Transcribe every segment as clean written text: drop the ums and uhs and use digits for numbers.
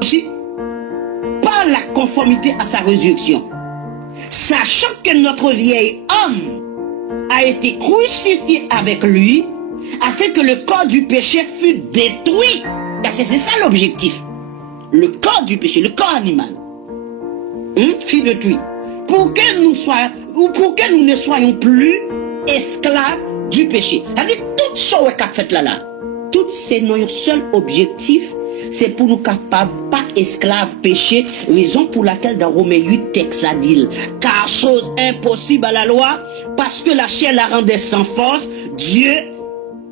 aussi par la conformité à sa résurrection, sachant que notre vieil homme a été crucifié avec lui, afin que le corps du péché fût détruit. Parce que c'est ça l'objectif. Le corps du péché, le corps animal, fut détruit. Pour que nous ne soyons plus esclaves du péché. C'est-à-dire, tout ce qu'on a fait là, tout c'est notre seul objectif, c'est pour nous capables, pas esclaves péché, raison pour laquelle dans Romains 8, texte la dit, car chose impossible à la loi, parce que la chair la rendait sans force, Dieu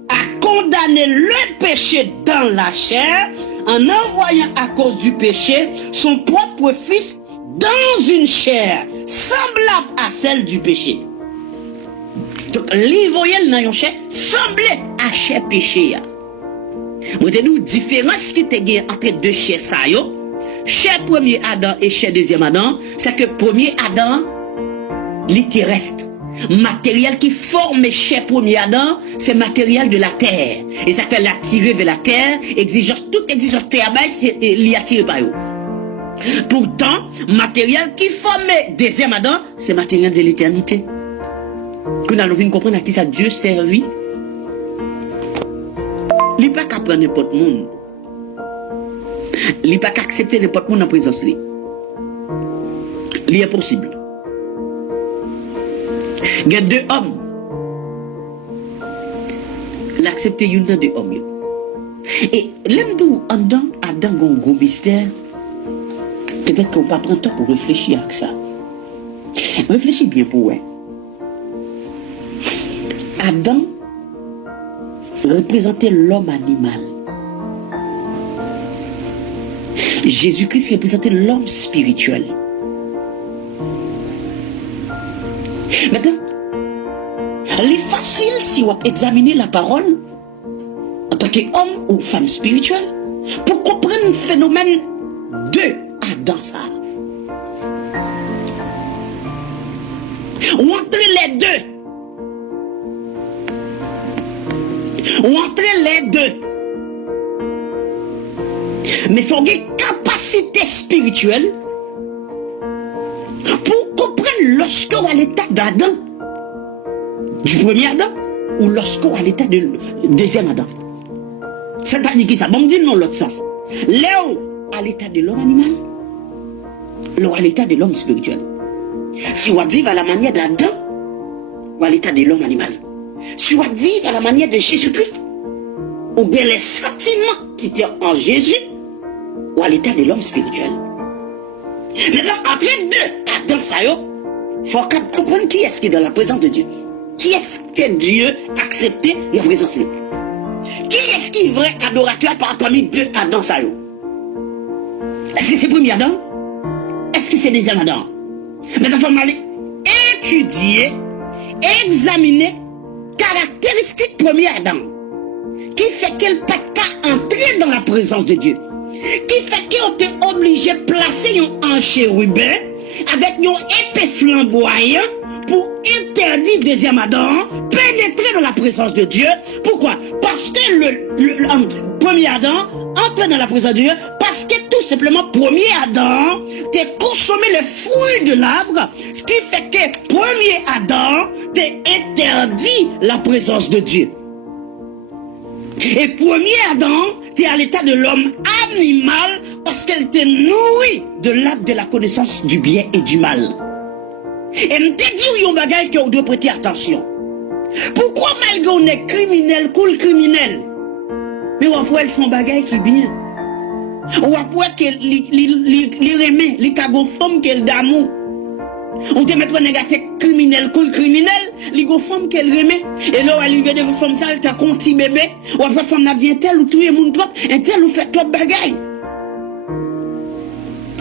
a condamné le péché dans la chair, en envoyant à cause du péché son propre fils dans une chair semblable à celle du péché. Donc, l'ivroyel dans une chair semblait à chair péché. Moi, te dis, différence qui te gagne entre deux chairs, ça, yo. Chair premier Adam et chair deuxième Adam, c'est que premier Adam, il terrestre. Matériel qui forme chair premier Adam, c'est matériel de la terre. Et ça peut l'attirer vers la terre, toute exigence terre, c'est l'y attirer par eux. Pourtant, matériel qui forme deuxième Adam, c'est matériel de l'éternité. Que nous allons comprendre à qui ça Dieu servit. Il n'est pas qu'à prendre n'importe monde. Il n'est pas qu'à accepter n'importe monde en présence. Il est possible. Il y a deux hommes. L'accepter une de deux hommes. Et l'homme d'où Adam a un gros mystère. Peut-être qu'on ne va pas prendre temps pour réfléchir à ça. Réfléchis bien pour vous. Adam représentait l'homme animal. Jésus-Christ représentait l'homme spirituel. Maintenant, il est facile si on examine la parole en tant qu'homme ou femme spirituelle pour comprendre le phénomène de Adam. Ou entre les deux. Mais il faut avoir une capacité spirituelle pour comprendre lorsqu'on est à l'état d'Adam, du premier Adam, ou lorsqu'on est à l'état du deuxième Adam. C'est pas dit ça. Bon, me dit non, l'autre sens. Léo, à l'état de l'homme animal, Léo, à l'état de l'homme spirituel. Si on vit à la manière d'Adam, ou à l'état de l'homme animal. Si on vit à la manière de Jésus-Christ, ou bien les sentiments qui étaient en Jésus, ou à l'état de l'homme spirituel. Maintenant, entre les deux, Adam, ça y est, il faut comprendre qui est-ce qui est dans la présence de Dieu. Qui est-ce que Dieu a accepté la présence de Dieu. Qui est-ce qui est vrai adorateur parmi deux Adam, ça y est. Est-ce que c'est premier Adam? Est-ce que c'est deuxième Adam? Maintenant, il faut aller étudier, examiner caractéristiques premier Adam. Qui fait qu'elle ne peut pas entrer dans la présence de Dieu. Qui fait qu'on t'est obligé de placer un chérubin avec une épée flamboyant pour interdire deuxième Adam pénétrer dans la présence de Dieu. Pourquoi? Parce que le premier Adam entre dans la présence de Dieu parce que tout simplement premier Adam t'a consommé le fruit de l'arbre, ce qui fait que premier Adam t'a interdit la présence de Dieu. Et premier Adam, t'es à l'état de l'homme animal parce qu'elle t'est nourrie de l'arbre de la connaissance du bien et du mal. Et je te dis un bagage que vous devez prêter attention. Pourquoi malgré on est criminel, cool criminel, mais on voit font bagage qui bien. On voit qu'elle les remet, les cagots femmes qu'elle d'amour. On te met un négatif criminel, cool criminel, les go femmes qu'elle remet. Et là, elle vient de vous femme ça, elle t'a un petit bébé. Ou après, femme n'a dit un tel ou tout le monde trop, un tel ou fait trop de bagaille.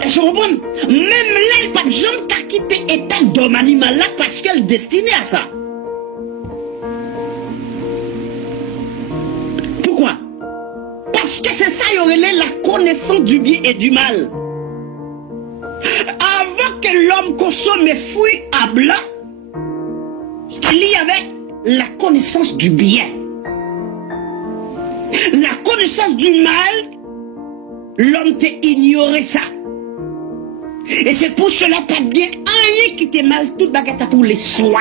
Et je comprends. Même là, il n'y a pas de gens qui quitté l'état d'homme animal là parce qu'elle est destinée à ça. Pourquoi? Parce que c'est ça, il y aurait la connaissance du bien et du mal. Avant que l'homme consomme les fruits à blanc, il y avait la connaissance du bien. La connaissance du mal l'homme t'a ignoré ça. Et c'est pour cela pas bien rien qui te mal toute baguette pour les soins.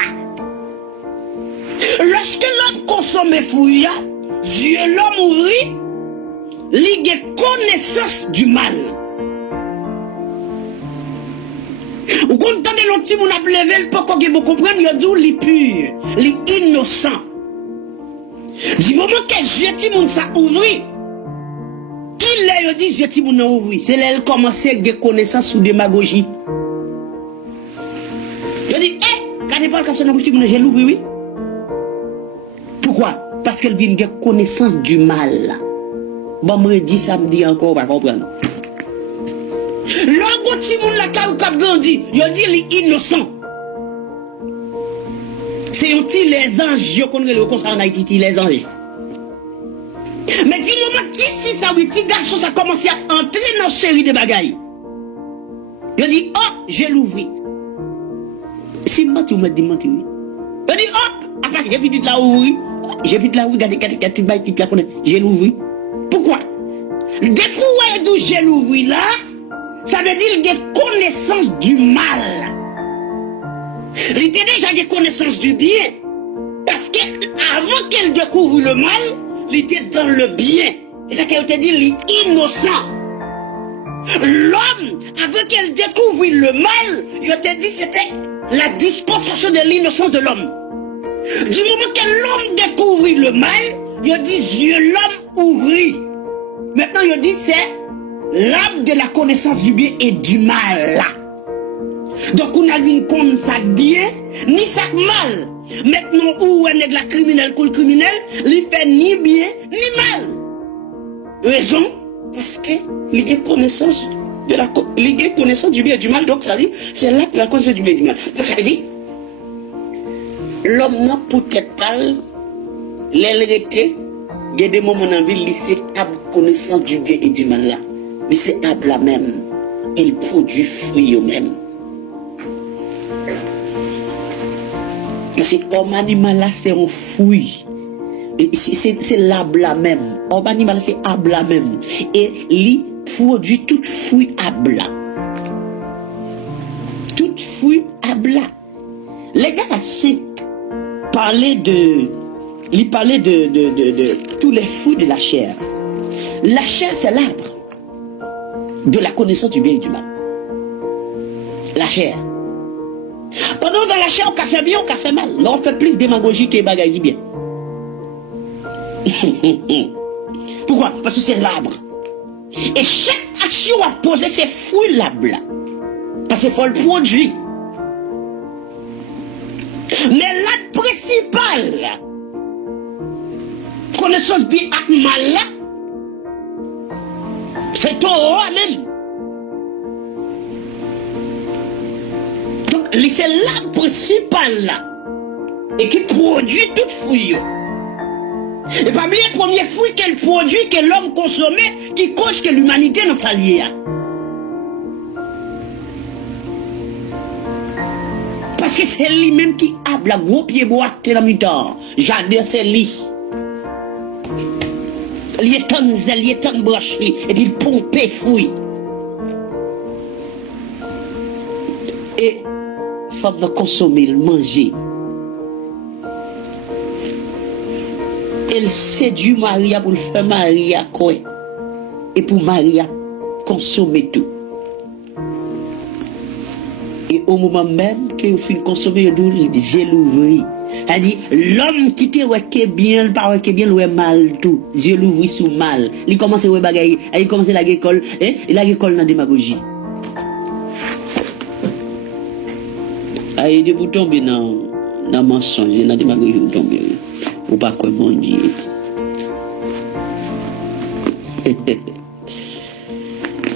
Lorsque l'homme consomme fouilla, Dieu l'homme ouvrit, il a connaissance du mal. Ou quand on est l'autre, on a levé le poko que vous comprenez, il dit il est pur, il est innocent. Du moment que Dieu dit moun ça ouvri, il l'a dit Dieu dit moun ouvri, c'est là qu'il commence à avoir connaissance sous démagogie. Il dit quand il parle comme ça dans bouche j'ai l'ouvri oui. Pourquoi? Parce qu'elle vient de connaissance du mal. Bon, moi, dit samedi encore, on va comprendre. L'ango ti moun la ka ou kap grandi, yo dit li innocent. C'est un petit les anges, yo connaît le conseil en Haïti, les anges. Mais du moment que fils ça oui, petit garçon ça commence à entrer dans une série de bagailles. Yo dit oh, j'ai l'ouvri. Si menti ou me dit menti oui. Yo dit oh, après j'ai vite la ouvri. J'ai vite la ouvri, regardez bail qui la connaît, j'ai l'ouvri. Pourquoi? Depuis d'où j'ai l'ouvri là, ça veut dire qu'il a connaissance du mal. Il a déjà des connaissances du bien. Parce que avant qu'elle découvre le mal, il était dans le bien. Et ça qu'elle te dit, il est innocent. L'homme, avant qu'elle découvre le mal, il te dit c'était la dispensation de l'innocence de l'homme. Du moment que l'homme découvre le mal, il dit Dieu l'homme ouvrit. Maintenant il dit c'est l'arbre de la connaissance du bien et du mal. Donc on a vu comme ça bien, ni ça mal. Maintenant où on est la criminel pour le criminel, il fait ni bien ni mal. Raison parce que il a connaissance de la connaissance du bien et du mal. Donc ça dit c'est là que la connaissance du bien et du mal. Donc ça veut dire l'homme n'a peut-être pas l'élégité. Il y a des moments dans la vie, il sait à connaissance du bien et du mal là. Il sait à la même. Il produit fruit au même. Parce que l'homme animal là, c'est un fruit. C'est l'arbre là même. L'homme animal c'est l'arbre là même. Et il produit tout fruit arbre là. Tout fruit arbre là. Les gars là, c'est parler de. Il parlait de tous les fruits de la chair. La chair, c'est l'arbre de la connaissance du bien et du mal. La chair. Pendant dans la chair, on fait bien, on fait mal. Là, on fait plus démagogie que bagaille bien. Pourquoi? Parce que c'est l'arbre. Et chaque action à poser ses fruits l'arbre là. Parce qu'il faut le produire. Mais l'arbre principal, connaissance bien et mal là, c'est Torah même. Donc, c'est l'arbre principal là, et qui produit tout fruit. Et parmi les premiers fruits qu'elle produit, que l'homme consommait, qui cause que l'humanité dans sa liée. Parce que c'est lui-même qui a la gros pied boîte la mi-temps. J'adore c'est lui. Il est tant zèle, il est tant broche, et puis il pompe fruit. Et il faut consommer, manger. Elle séduit Maria pour le faire Maria quoi. Et pour Maria consommer tout. Et au moment même que vous finissez de consommer, il dit j'ai l'ouvri. Elle dit l'homme qui te ouais bien, le pas ouais bien, le mal tout. Dieu l'ouvrit sous mal. Il commence à ouais bagaille, il commence la école, et la école dans démagogie. Aïe, vous tombez dans mensonge, dans démagogie vous tombez. Ou pas quoi bon Dieu.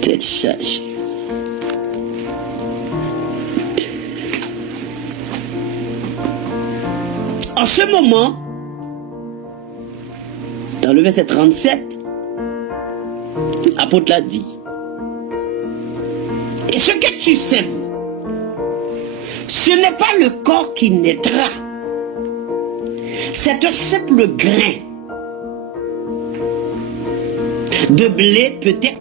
Tête charge. En ce moment, dans le verset 37, l'apôtre l'a dit. Et ce que tu sèmes, ce n'est pas le corps qui naîtra. C'est un simple grain de blé peut-être